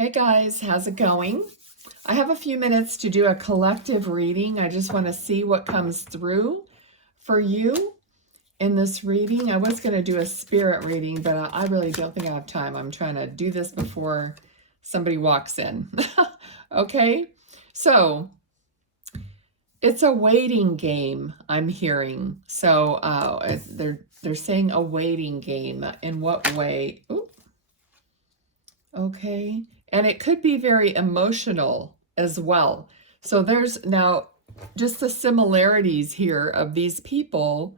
Hey guys, how's it going? I have a few minutes to do a collective reading. I just want to see what comes through for you in this reading. I was going to do a spirit reading, but I really don't think I have time. I'm trying to do this before somebody walks in. Okay, so it's a waiting game, I'm hearing. So they're saying a waiting game. In what way? Ooh. Okay. And it could be very emotional as well. So there's now just the similarities here of these people.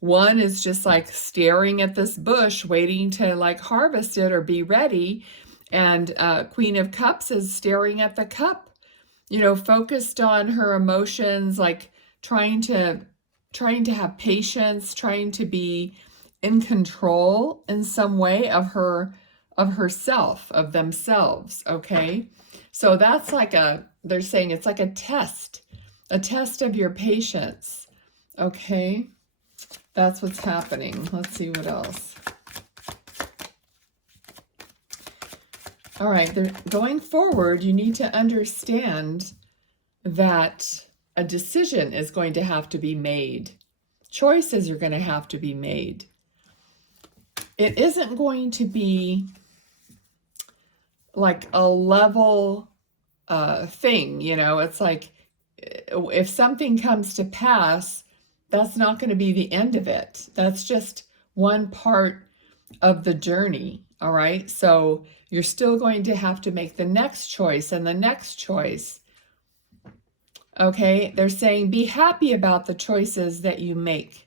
One is just like staring at this bush, waiting to like harvest it or be ready. And Queen of Cups is staring at the cup, you know, focused on her emotions, like trying to have patience, trying to be in control in some way of herself, of themselves, okay? So that's like they're saying it's like a test of your patience, okay? That's what's happening. Let's see what else. All right, going forward, you need to understand that a decision is going to have to be made. Choices are going to have to be made. It isn't going to be like a level thing, you know. It's like if something comes to pass, that's not going to be the end of it. That's just one part of the journey, all right? So you're still going to have to make the next choice and the next choice, okay? They're saying be happy about the choices that you make,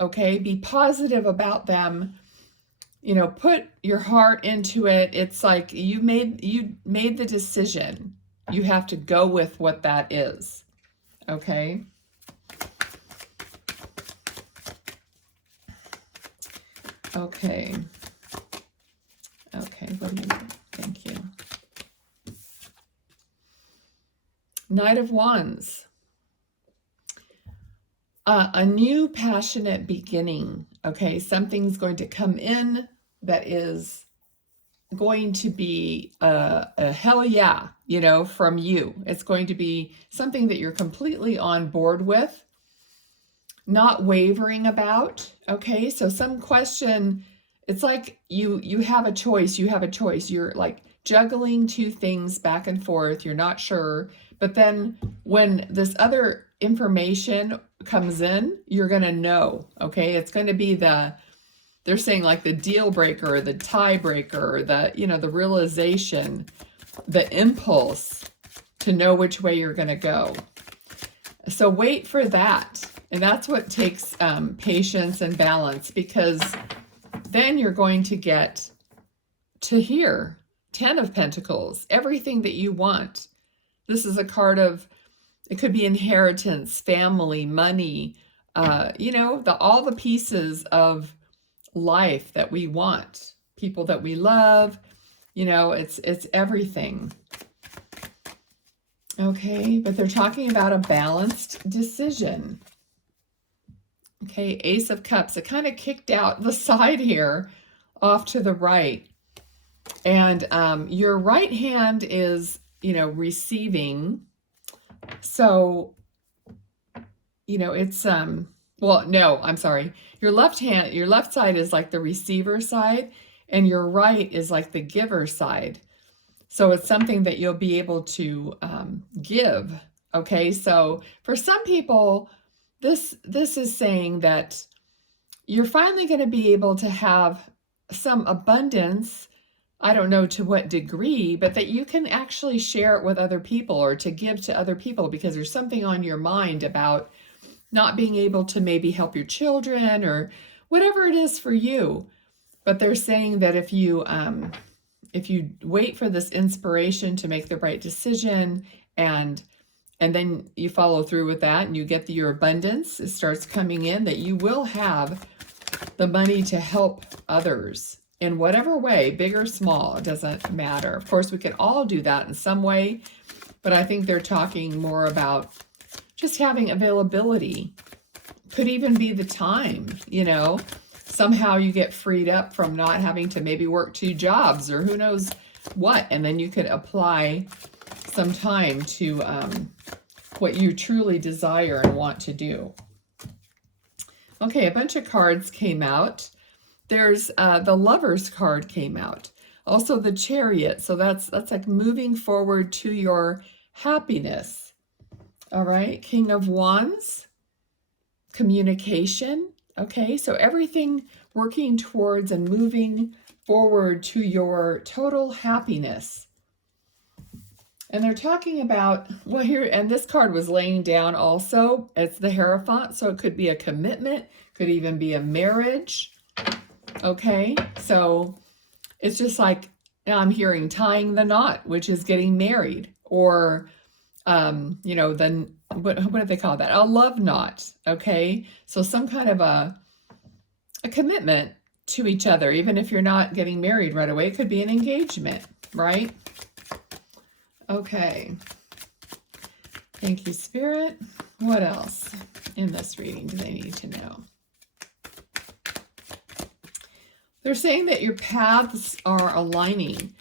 okay? Be positive about them. You know, put your heart into it. It's like you made the decision. You have to go with what that is. Okay? Okay. Okay, what do you think? Thank you. Knight of Wands. A new passionate beginning. Okay, something's going to come in that is going to be a hell yeah, you know, from you. It's going to be something that you're completely on board with, not wavering about. Okay, so some question, it's like you have a choice. You have a choice. You're like juggling two things back and forth. You're not sure. But then when this other information comes in, you're going to know, okay? It's going to be they're saying like the deal breaker, or the tiebreaker, or the, you know, the realization, the impulse to know which way you're going to go. So wait for that. And that's what takes patience and balance, because then you're going to get to hear 10 of Pentacles, everything that you want. This is a card of, it could be inheritance, family, money, you know, all the pieces of life that we want, people that we love, you know, it's everything. Okay, but they're talking about a balanced decision. Okay, Ace of Cups. It kind of kicked out the side here off to the right. And your right hand is, you know, receiving. So, you know, it's, well, no, I'm sorry. Your left side is like the receiver side, and your right is like the giver side. So it's something that you'll be able to give. Okay, so for some people, this is saying that you're finally going to be able to have some abundance. I don't know to what degree, but that you can actually share it with other people, or to give to other people, because there's something on your mind about not being able to maybe help your children or whatever it is for you. But they're saying that if you wait for this inspiration to make the right decision, and then you follow through with that, and you get your abundance, it starts coming in, that you will have the money to help others in whatever way, big or small, it doesn't matter. Of course, we can all do that in some way, but I think they're talking more about just having availability. Could even be the time, you know, somehow you get freed up from not having to maybe work 2 jobs, or who knows what, and then you could apply some time to what you truly desire and want to do. Okay, a bunch of cards came out. There's the Lover's card came out. Also the Chariot. So that's like moving forward to your happiness. All right, King of Wands, communication. Okay, so everything working towards and moving forward to your total happiness. And they're talking about, well, here, and this card was laying down also. It's the Hierophant, so it could be a commitment, could even be a marriage. Okay, so it's just like, I'm hearing tying the knot, which is getting married, or, you know, then what do they call that? A love knot. Okay, so some kind of a commitment to each other, even if you're not getting married right away. It could be an engagement, right? Okay. Thank you, Spirit. What else in this reading do they need to know? They're saying that your paths are aligning.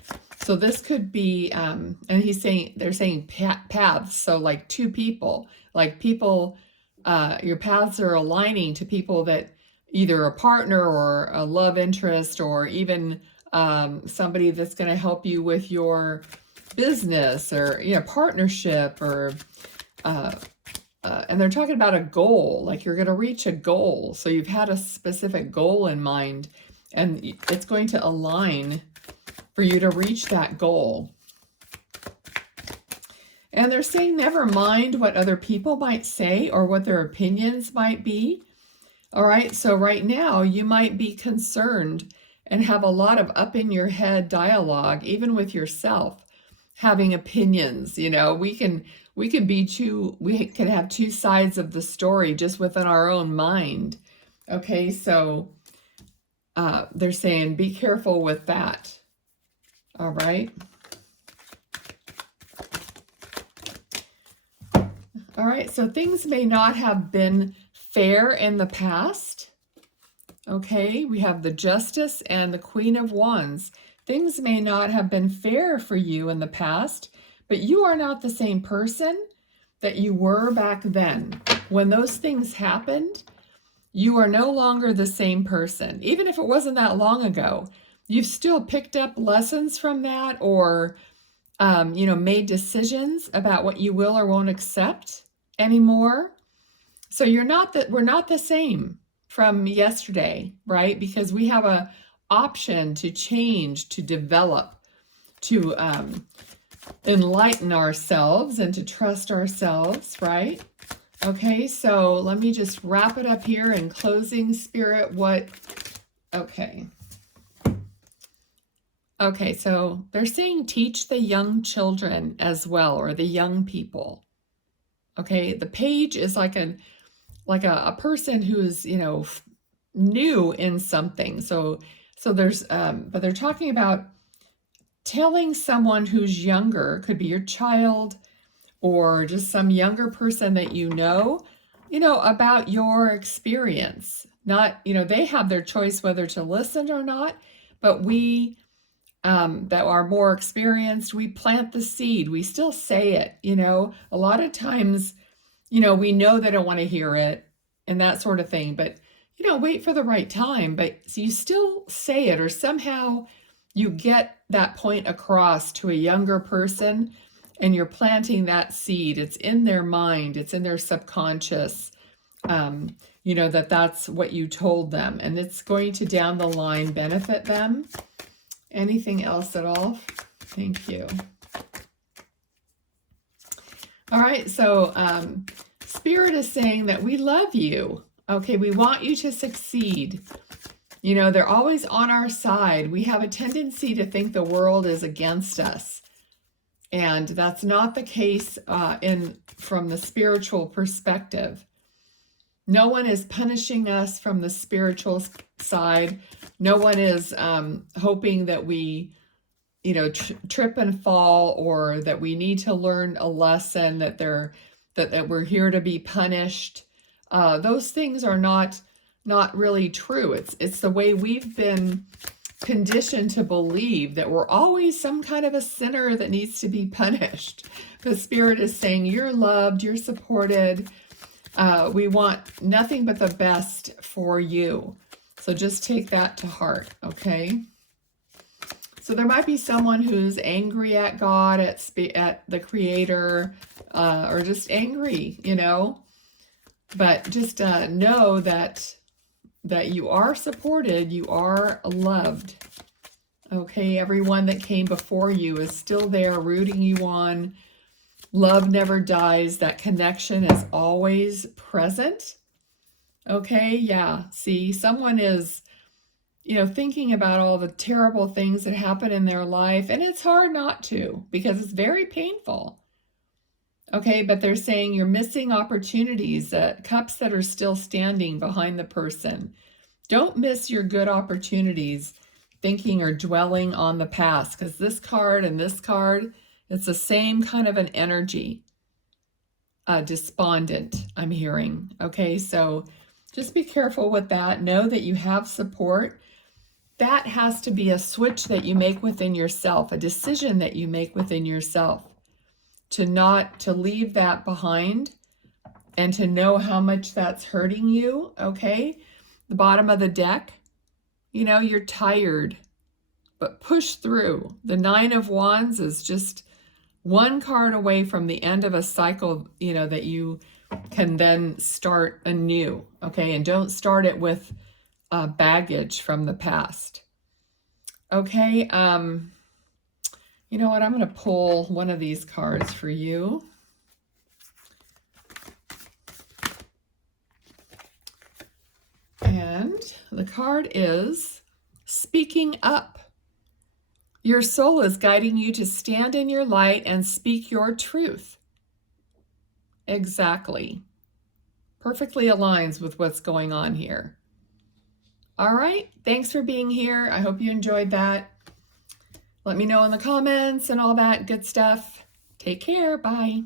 So this could be, and they're saying paths. So like two people, like people, your paths are aligning to people that either a partner or a love interest, or even somebody that's going to help you with your business, or, you know, partnership, or and they're talking about a goal, like you're going to reach a goal. So you've had a specific goal in mind, and it's going to align for you to reach that goal. And they're saying never mind what other people might say or what their opinions might be. All right, so right now you might be concerned and have a lot of up in your head dialogue, even with yourself, having opinions. You know, we can have two sides of the story just within our own mind. Okay, so they're saying be careful with that. All right. All right, so things may not have been fair in the past. Okay, we have the Justice and the Queen of Wands. Things may not have been fair for you in the past, but you are not the same person that you were back then. When those things happened, you are no longer the same person. Even if it wasn't that long ago, you've still picked up lessons from that, or you know, made decisions about what you will or won't accept anymore. So we're not the same from yesterday, right? Because we have a option to change, to develop, to enlighten ourselves, and to trust ourselves, right? Okay, so let me just wrap it up here in closing, Spirit. Okay, so they're saying teach the young children as well, or the young people. Okay, the page is like a person who is, you know, new in something. So there's, but they're talking about telling someone who's younger, could be your child or just some younger person that you know, about your experience. Not, they have their choice whether to listen or not, but we that are more experienced, we plant the seed. We still say it, a lot of times, we know they don't want to hear it and that sort of thing, but, wait for the right time. But so you still say it, or somehow you get that point across to a younger person, and you're planting that seed. It's in their mind. It's in their subconscious, that's what you told them, and it's going to down the line benefit them. Anything else at all? Thank you. All right, so Spirit is saying that we love you. Okay, we want you to succeed. They're always on our side. We have a tendency to think the world is against us. And that's not the case from the spiritual perspective. No one is punishing us from the spiritual side. No one is hoping that we, trip and fall, or that we need to learn a lesson, that we're here to be punished. Those things are not really true. It's the way we've been conditioned to believe that we're always some kind of a sinner that needs to be punished. The Spirit is saying you're loved, you're supported. We want nothing but the best for you. So just take that to heart, okay? So there might be someone who's angry at God, at the Creator, or just angry, you know. But just know that you are supported, you are loved. Okay, everyone that came before you is still there rooting you on. Love never dies. That connection is always present. Okay, yeah. See, someone is, you know, thinking about all the terrible things that happen in their life, and it's hard not to because it's very painful. Okay, but they're saying you're missing opportunities, cups that are still standing behind the person. Don't miss your good opportunities thinking or dwelling on the past, because this card and this card, it's the same kind of an energy. Despondent, I'm hearing. Okay, so just be careful with that. Know that you have support. That has to be a switch that you make within yourself, a decision that you make within yourself. To leave that behind and to know how much that's hurting you, okay? The bottom of the deck, you know, you're tired, but push through. The Nine of Wands is just one card away from the end of a cycle, you know, that you can then start anew, okay? And don't start it with baggage from the past. Okay, you know what? I'm going to pull one of these cards for you. And the card is Speaking Up. Your soul is guiding you to stand in your light and speak your truth. Exactly. Perfectly aligns with what's going on here. All right. Thanks for being here. I hope you enjoyed that. Let me know in the comments and all that good stuff. Take care. Bye.